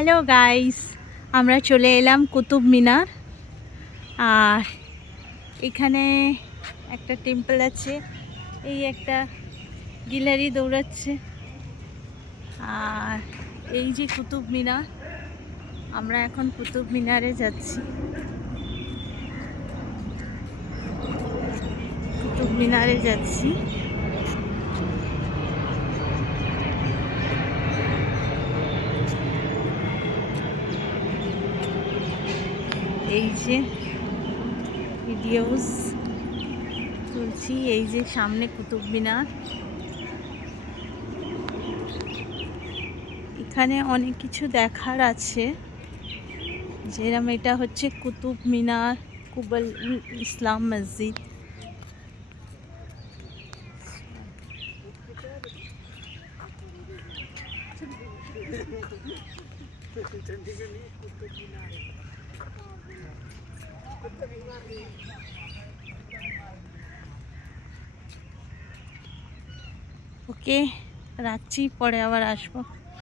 Hello guys, আমরা চলে এলাম কুতুব মিনার। আর এখানে একটা টেম্পল আছে, এই একটা গিলারি দৌড়াচ্ছে। আর এই যে কুতুব মিনার, আমরা এখন কুতুব মিনারে যাচ্ছি। কুতুব মিনারে যাচ্ছি। এই যে ভিডিওস তুলছি, এই যে সামনে কুতুব মিনার। এখানে অনেক কিছু দেখার আছে, যেরকম এটা হচ্ছে কুতুব মিনার, কুবল ইসলাম মসজিদ। ওকে, রাখছি, পরে আবার আসবো।